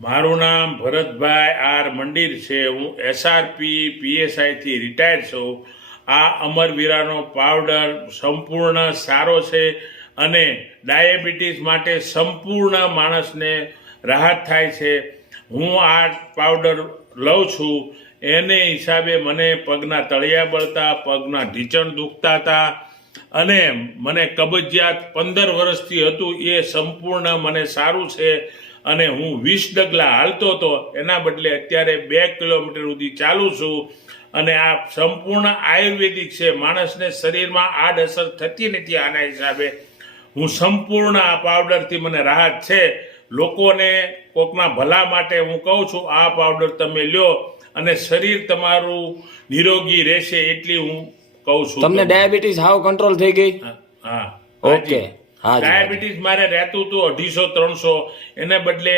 મારું નામ ભરતભાઈ આર મંડીર છે. હું એસઆરપી પીએસઆઈથી રિટાયર્ડ છું. આ અમરવીરાનો પાવડર સંપૂર્ણ સારો છે અને ડાયાબિટીસ માટે સંપૂર્ણ માણસને રાહત થાય છે. હું આ પાવડર લઉં છું એને હિસાબે મને પગના તળિયા બળતા, પગના ઢીંચણ દુખતા હતા અને મને કબજિયાત 15 વર્ષથી હતું. એ સંપૂર્ણ મને સારું છે અને હું 20 ડગલા હાલતો હતો એના બદલે અત્યારે 2 કિલોમીટર સુધી ચાલું છું. અને આ સંપૂર્ણ આયુર્વેદિક છે. માણસને શરીરમાં આડઅસર થતી નથી. આના હિસાબે હું સંપૂર્ણ આ પાવડરથી મને રાહત છે. લોકોને કોકના ભલા માટે હું કહું છું આ પાવડર તમે લ્યો અને શરીર તમારું નિરોગી રહેશે એટલી હું કહું છું. તમને ડાયાબિટીસ હાવ કંટ્રોલ થઈ ગઈ? હા, ઓકે. હા, ડાયાબિટીસ મારે રહેતું હતું 250-300, એને બદલે